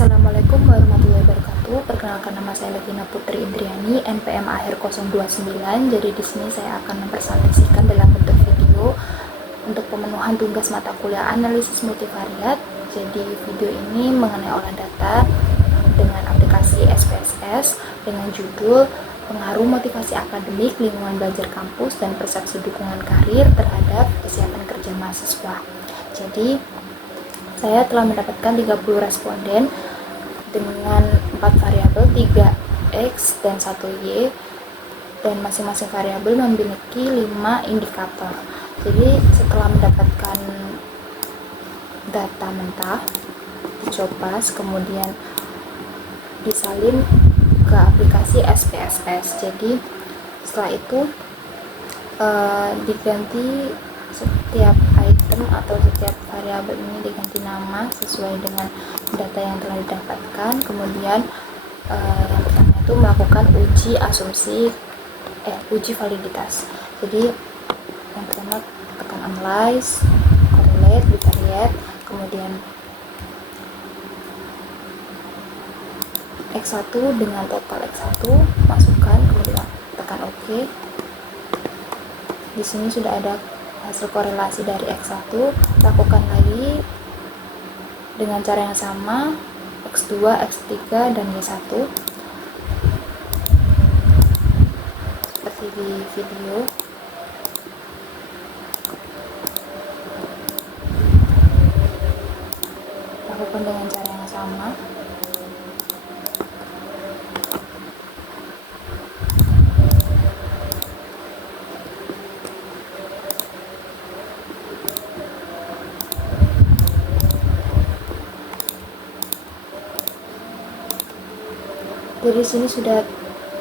Assalamualaikum warahmatullahi wabarakatuh. Perkenalkan, nama saya Legina Putri Indriani, NPM akhir 029. Jadi di sini saya akan mempresentasikan dalam bentuk video untuk pemenuhan tugas mata kuliah analisis multivariat. Jadi video ini mengenai olah data dengan aplikasi SPSS dengan judul Pengaruh Motivasi Akademik, Lingkungan Belajar Kampus, dan Persepsi Dukungan Karir terhadap Kesiapan Kerja Mahasiswa. Jadi saya telah mendapatkan 30 responden dengan 4 variabel, 3X dan 1Y, dan masing-masing variabel memiliki 5 indikator. Jadi setelah mendapatkan data mentah, dicopas, kemudian disalin ke aplikasi SPSS. Jadi setelah itu diganti setiap item atau setiap variabel ini diganti nama sesuai dengan data yang telah didapatkan. Kemudian yang pertama itu melakukan uji validitas. Jadi yang pertama tekan analyze, correlate, bivariate, kemudian X1 dengan total X1 masukkan, kemudian tekan OK. Di sini sudah ada hasil korelasi dari X1, lakukan lagi dengan cara yang sama X2, X3, dan Y1 seperti di video. Lakukan dengan cara yang sama. Dari sini sudah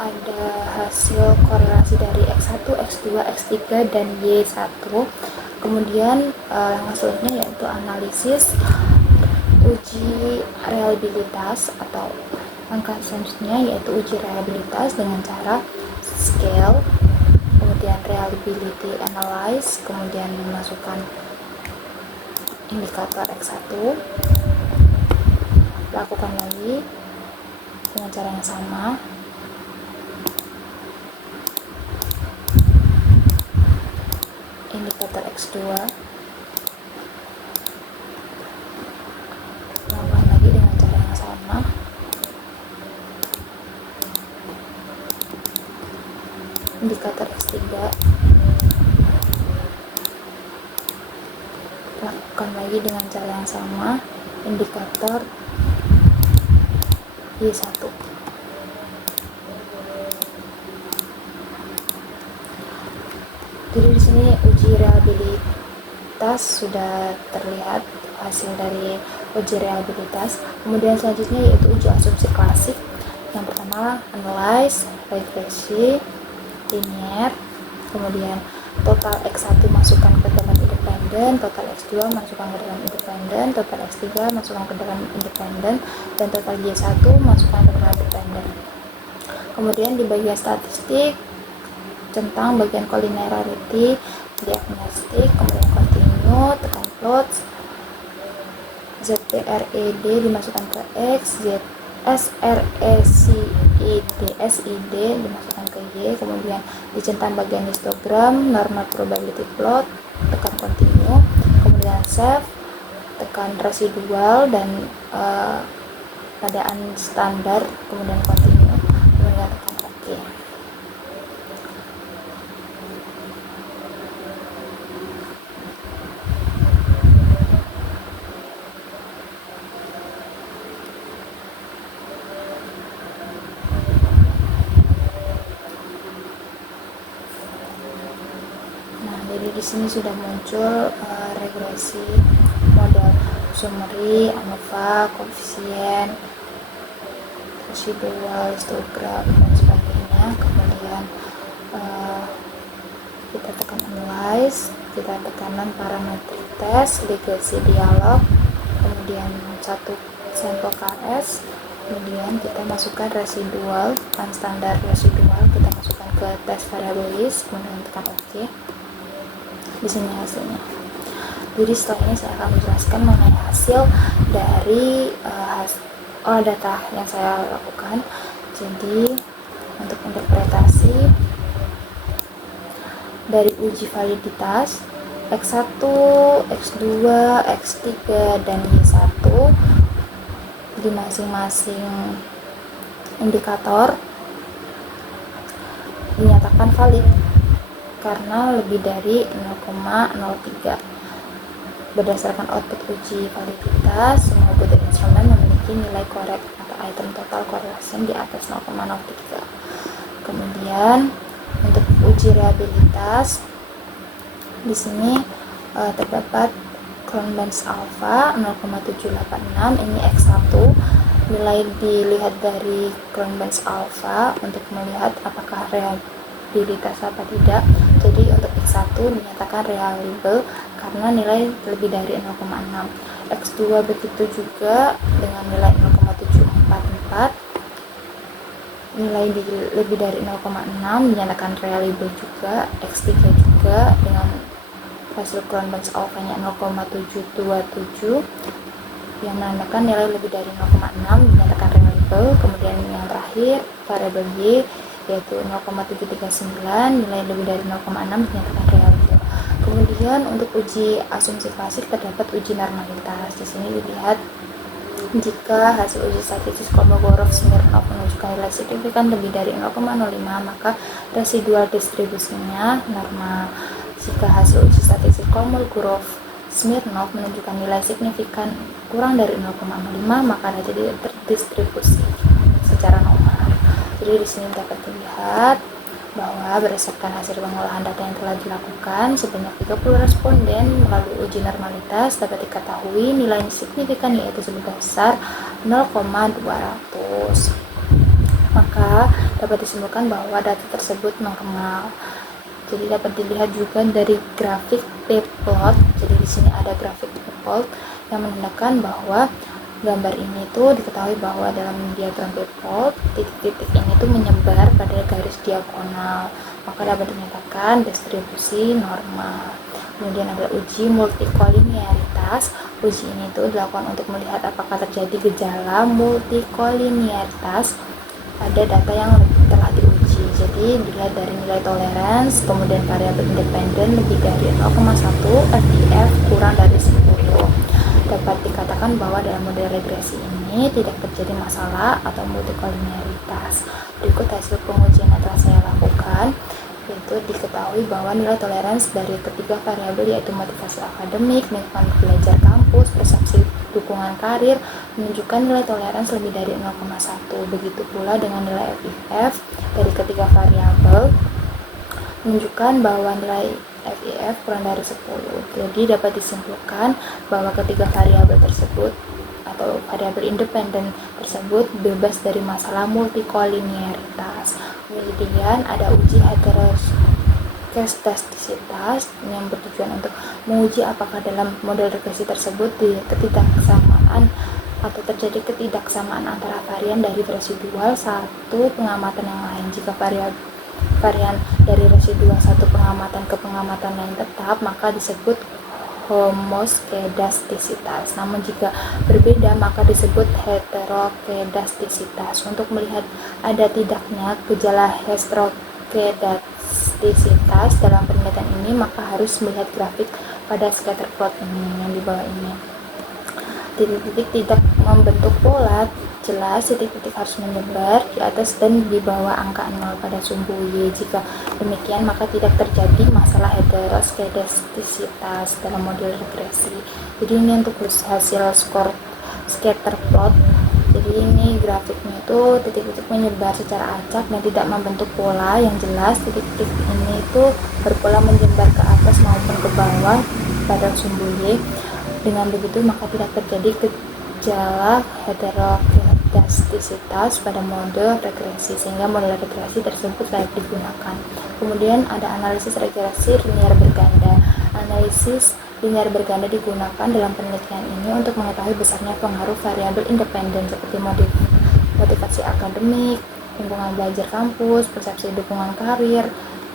ada hasil korelasi dari X1, X2, X3, dan Y1. Kemudian hasilnya yaitu analisis uji reliabilitas, atau langkah selanjutnya yaitu uji reliabilitas dengan cara scale, kemudian reliability analyze, kemudian memasukkan indikator X1, lakukan lagi dengan cara yang sama. Indikator X2, lakukan lagi dengan cara yang sama. Indikator X3, lakukan lagi dengan cara yang sama. Indikator Y1. Jadi di sini uji reliabilitas sudah terlihat hasil dari uji reliabilitas. Kemudian selanjutnya yaitu uji asumsi klasik. Yang pertama analyze, regresi, linear, kemudian total X1 masukkan ke dalam independen, total X2 masukkan ke dalam independen, total X3 masukkan ke dalam independen, dan total Y1 masukkan ke dalam independen. Kemudian di bagian statistik tentang bagian collinearity, diagnostik, kemudian continue, tekan plot, ZPRED dimasukkan ke X, SRECID dimasukkan ke Y, kemudian dicentang bagian histogram, normal probability plot, tekan continue, kemudian save, tekan residual dan keadaan standar, kemudian continue, kemudian tekan OK. Jadi di sini sudah muncul regresi, model summary, ANOVA, koefisien, residual, histogram, dan sebagainya. Kemudian kita tekan analyze, kita tekanan parametrik tes, regresi dialog, kemudian satu sampel KS, kemudian kita masukkan residual, kan standar residual, kita masukkan ke tes variable list, kemudian tekan OK. Di sini hasilnya. Jadi setelah ini saya akan menjelaskan mengenai hasil dari olah data yang saya lakukan. Jadi untuk interpretasi dari uji validitas X1, X2, X3, dan Y1 di masing-masing indikator dinyatakan valid karena lebih dari 0,03. Berdasarkan output uji validitas, semua butir instrumen memiliki nilai korek atau item total correlation di atas 0,03. Kemudian untuk uji reliabilitas, di sini terdapat Cronbach's alpha 0,786, ini X1. Nilai dilihat dari Cronbach's alpha untuk melihat apakah reliabilitas apa tidak. Jadi untuk X1 dinyatakan reliable karena nilai lebih dari 0,6. X2 begitu juga dengan nilai 0,744. Nilai lebih dari 0,6 dinyatakan reliable juga. X3 juga dengan hasil Cronbach's alpha-nya 0,727 yang menandakan nilai lebih dari 0,6 dinyatakan reliable. Kemudian yang terakhir variabel Y yaitu 0,739, nilai lebih dari 0,6 dinyatakan reliable. Kemudian untuk uji asumsi klasik terdapat uji normalitas. Di sini dilihat jika hasil uji statistik Kolmogorov-Smirnov menunjukkan nilai signifikan lebih dari 0,05, maka residual distribusinya normal. Jika hasil uji statistik Kolmogorov-Smirnov menunjukkan nilai signifikan kurang dari 0,05, maka residu terdistribusi secara normal. Jadi di sini dapat dilihat bahwa berdasarkan hasil pengolahan data yang telah dilakukan, sebanyak 30 responden melalui uji normalitas dapat diketahui nilai signifikan yaitu sebesar 0,200. Maka dapat disimpulkan bahwa data tersebut normal. Jadi dapat dilihat juga dari grafik p-plot. Jadi di sini ada grafik p-plot yang menandakan bahwa gambar ini tuh diketahui bahwa dalam diagram p-plot titik-titik ini tuh menyebar pada garis diagonal, maka dapat dinyatakan distribusi normal. Kemudian ada uji multikoliniaritas. Uji ini tuh dilakukan untuk melihat apakah terjadi gejala multikoliniaritas pada data yang telah diuji. Jadi dilihat dari nilai tolerans, kemudian variabel independen lebih dari 0,1, FIF kurang dari 10. Dapat dikatakan bahwa dalam model regresi ini tidak terjadi masalah atau multikoliniaritas. Berikut hasil pengujian yang telah saya lakukan, yaitu diketahui bahwa nilai toleransi dari ketiga variabel yaitu motivasi akademik, lingkungan belajar kampus, persepsi dukungan karir menunjukkan nilai toleransi lebih dari 0,1. Begitu pula dengan nilai FIF dari ketiga variabel menunjukkan bahwa nilai FIF kurang dari 10. Jadi dapat disimpulkan bahwa ketiga variabel tersebut atau variabel independen tersebut bebas dari masalah multikoliniaritas. Kemudian ada uji heteroskedastisitas yang bertujuan untuk menguji apakah dalam model regresi tersebut ketidaksamaan atau terjadi ketidaksamaan antara varian dari residual satu pengamatan yang lain. Jika varian dari residual satu pengamatan ke pengamatan lain tetap, maka disebut homoskedastisitas. Namun jika berbeda, maka disebut heterokedastisitas. Untuk melihat ada tidaknya gejala heterokedastisitas dalam penelitian ini, maka harus melihat grafik pada scatter plot ini yang di bawah ini. Titik-titik tidak membentuk pola jelas, titik-titik harus menyebar di atas dan di bawah angka 0 pada sumbu Y. Jika demikian, maka tidak terjadi masalah heteroskedastisitas dalam model regresi. Jadi ini untuk hasil skor scatter plot. Jadi ini grafiknya itu titik-titik menyebar secara acak dan tidak membentuk pola yang jelas. Titik-titik ini itu berpola menyebar ke atas maupun ke bawah pada sumbu Y. Dengan begitu, maka tidak terjadi gejala heterokedastisitas pada mode regresi, sehingga model regresi tersebut layak digunakan. Kemudian ada analisis regresi linear berganda. Analisis linear berganda digunakan dalam penelitian ini untuk mengetahui besarnya pengaruh variabel independen seperti motivasi akademik, lingkungan belajar kampus, persepsi dukungan karir.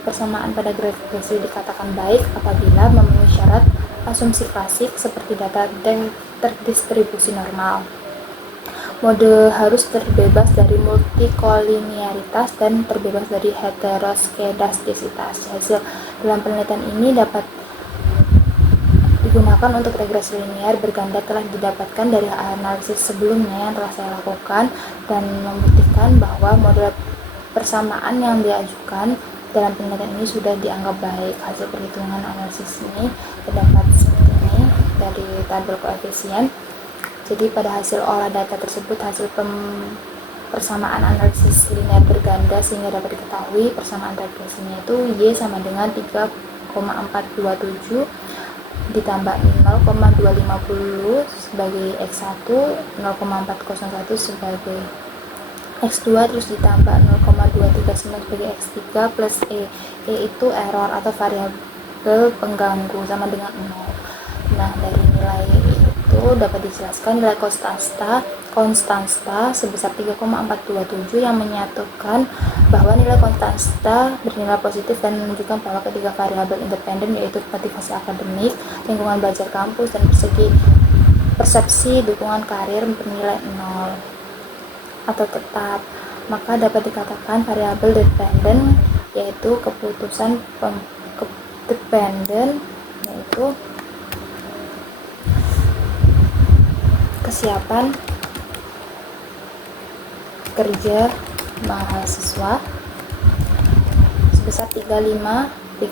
Persamaan pada regresi dikatakan baik apabila memenuhi syarat asumsi klasik seperti data terdistribusi normal. Mode harus terbebas dari multikolinearitas dan terbebas dari heteroskedastisitas. Hasil dalam penelitian ini dapat digunakan untuk regresi linear berganda telah didapatkan dari analisis sebelumnya yang telah saya lakukan dan membuktikan bahwa model persamaan yang diajukan dalam penelitian ini sudah dianggap baik. Hasil perhitungan analisis ini terdapat seperti ini dari tabel koefisien. Jadi pada hasil olah data tersebut hasil persamaan analisis linear berganda sehingga dapat diketahui persamaan regresinya itu Y sama dengan 3,427 ditambah 0,250 sebagai X1, 0,401 sebagai X2 terus ditambah 0,239 sebagai X3 plus E. E itu error atau variabel pengganggu sama dengan 0. Nah, dari nilai itu dapat dijelaskan nilai konstanta sebesar 3,427 yang menyatukan bahwa nilai konstanta bernilai positif dan menunjukkan bahwa ketiga variabel independen yaitu motivasi akademik, lingkungan belajar kampus, dan persepsi dukungan karir bernilai 0 atau tetap. Maka dapat dikatakan variabel dependen yaitu keputusan dependen yaitu kesiapan kerja mahasiswa sebesar 3,578.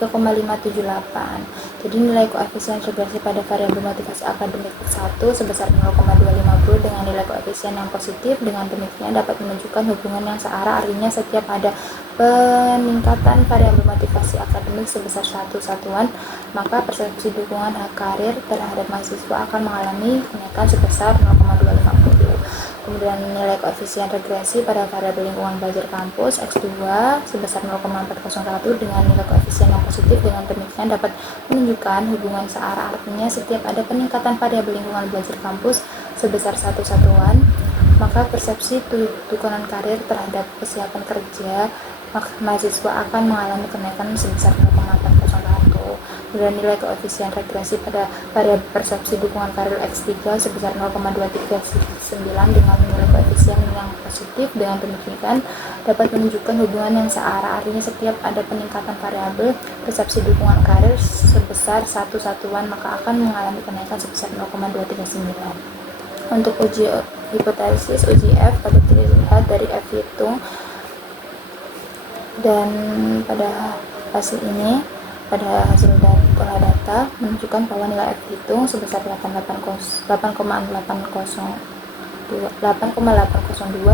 Jadi nilai koefisien regresi pada variabel motivasi akademik 1 sebesar 0,250 dengan nilai koefisien yang positif. Dengan demikian dapat menunjukkan hubungan yang searah, artinya setiap ada peningkatan variabel motivasi akademik sebesar satu satuan, maka persepsi dukungan hak karir terhadap mahasiswa akan mengalami kenaikan sebesar 0,250. Kemudian nilai koefisien regresi pada variabel lingkungan belajar kampus X2 sebesar 0,401 dengan nilai koefisien yang positif. Dengan demikian dapat menunjukkan hubungan searah, artinya setiap ada peningkatan variabel lingkungan belajar kampus sebesar satu satuan, maka persepsi dukungan karir terhadap kesiapan kerja mahasiswa akan mengalami kenaikan sebesar 0,401. Dan nilai koefisien regresi pada variabel persepsi dukungan karir X3 sebesar 0,239 dengan nilai koefisien yang positif. Dengan demikian dapat menunjukkan hubungan yang searah, artinya setiap ada peningkatan variabel persepsi dukungan karir sebesar satu satuan, maka akan mengalami kenaikan sebesar 0,239. Untuk uji hipotesis, uji F dapat dilihat dari F hitung, dan pada hasil ini, pada hasil data menunjukkan bahwa nilai F hitung sebesar 8,802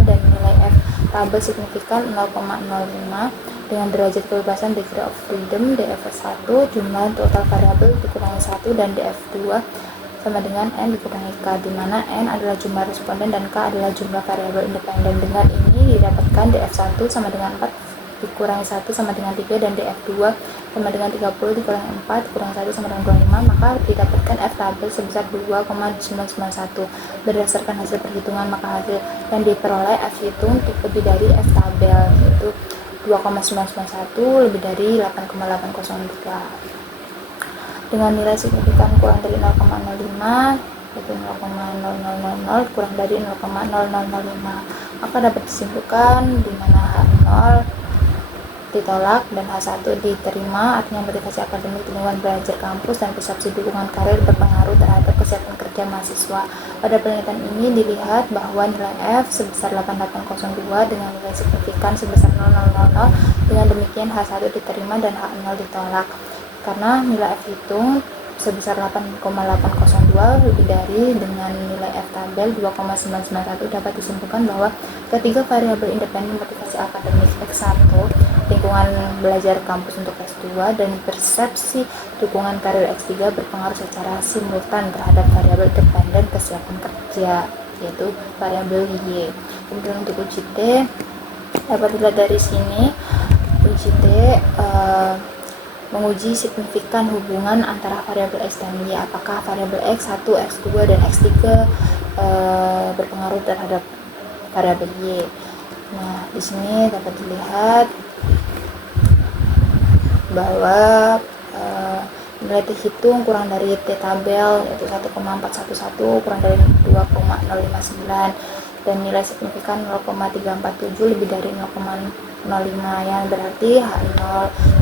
dan nilai F tabel signifikan 0,05 dengan derajat kebebasan degree of freedom DF1 jumlah total variabel dikurangi 1 dan DF2 sama dengan N dikurangi K, di mana N adalah jumlah responden dan K adalah jumlah variabel independen. Dengan ini didapatkan DF1 sama dengan 4 dikurangi 1 sama dengan 3 dan DF2 sama dengan 30 dikurangi 4 dikurangi 1 sama dengan 25, maka didapatkan F tabel sebesar 2,991. Berdasarkan hasil perhitungan, maka hasil yang diperoleh F hitung lebih dari F tabel, yaitu 2,991 lebih dari 8,803 dengan nilai signifikan kurang dari 0,05 yaitu 0,0000 kurang dari 0,0005, maka dapat disimpulkan di mana H0 ditolak dan H1 diterima, artinya motivasi akademik, lingkungan belajar kampus, dan persepsi dukungan karir berpengaruh terhadap kesiapan kerja mahasiswa. Pada penelitian ini dilihat bahwa nilai F sebesar 8802 dengan nilai signifikan sebesar 0000, dengan demikian H1 diterima dan H0 ditolak. Karena nilai F hitung sebesar 8,802 lebih dari dengan nilai F tabel 2,991, dapat disimpulkan bahwa ketiga variabel independen motivasi akademik X1, lingkungan belajar kampus untuk S2, dan persepsi dukungan karir X3 berpengaruh secara simultan terhadap variabel dependen kesiapan kerja, yaitu variabel Y. Kemudian untuk uji T dapat dilihat dari sini. Uji T menguji signifikan hubungan antara variabel X dan Y. Apakah variabel X1, X2, dan X3 berpengaruh terhadap variabel Y. Nah, di sini dapat dilihat bahwa nilai terhitung kurang dari T tabel yaitu 1,411 kurang dari 2,059. dan nilai signifikan 0,347 lebih dari 0,05, yang berarti H0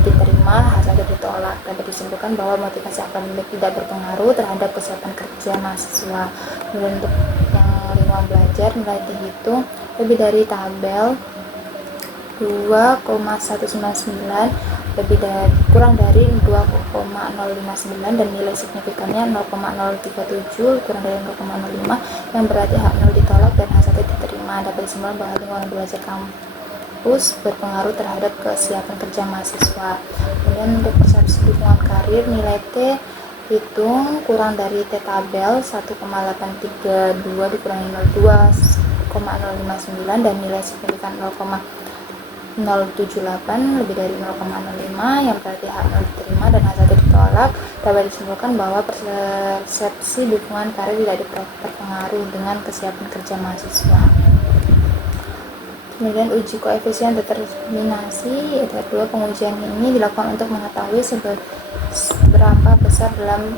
diterima, H1 ditolak. Dapat disimpulkan bahwa motivasi akademik tidak berpengaruh terhadap kesiapan kerja mahasiswa. Kemudian untuk yang lingkungan belajar, nilai dihitung lebih dari tabel 2,199 kurang dari 2,059 dan nilai signifikannya 0,037 kurang dari 0,05, yang berarti H0 ditolak dan H1 diterima. Dapat disimpulkan bahwa lingkungan belajar kampus berpengaruh terhadap kesiapan kerja mahasiswa. Kemudian untuk persepsi dukungan karir, nilai T hitung kurang dari T tabel 1,832 dikurangi 0,2,059 dan nilai signifikan 0,078 lebih dari 0,05, yang berarti H0 diterima dan H1 ditolak. Dapat disimpulkan bahwa persepsi dukungan karir tidak berpengaruh dengan kesiapan kerja mahasiswa. Kemudian uji koefisien determinasi, yaitu kedua pengujian ini dilakukan untuk mengetahui seberapa besar dalam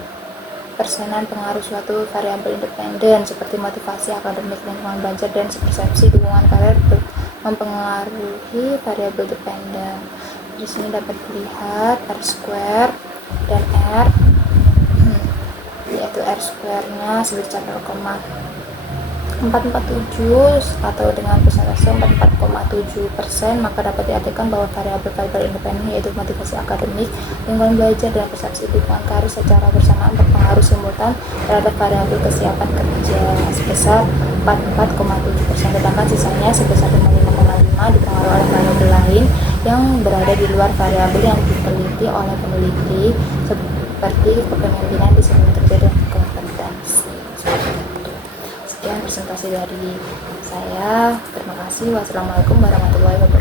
persenan pengaruh suatu variabel independen seperti motivasi akademik, lingkungan belajar, dan persepsi dukungan karir mempengaruhi variabel dependen. Di sini dapat dilihat R square dan R, yaitu R square-nya sebesar 0,447 atau dengan persentase 44,7%, maka dapat diartikan bahwa variabel-variabel independen yaitu motivasi akademik, lingkungan belajar, dan persepsi dukungan karir secara bersamaan berpengaruh simultan terhadap variabel kesiapan kerja sebesar 44,7%, sedangkan sisanya sebesar 55,5 dipengaruhi oleh variabel lain yang berada di luar variabel yang diteliti oleh peneliti seperti kepemimpinan, disiplin kerja, dan kompetensi. Sekian presentasi dari saya. Terima kasih. Wassalamualaikum warahmatullahi wabarakatuh.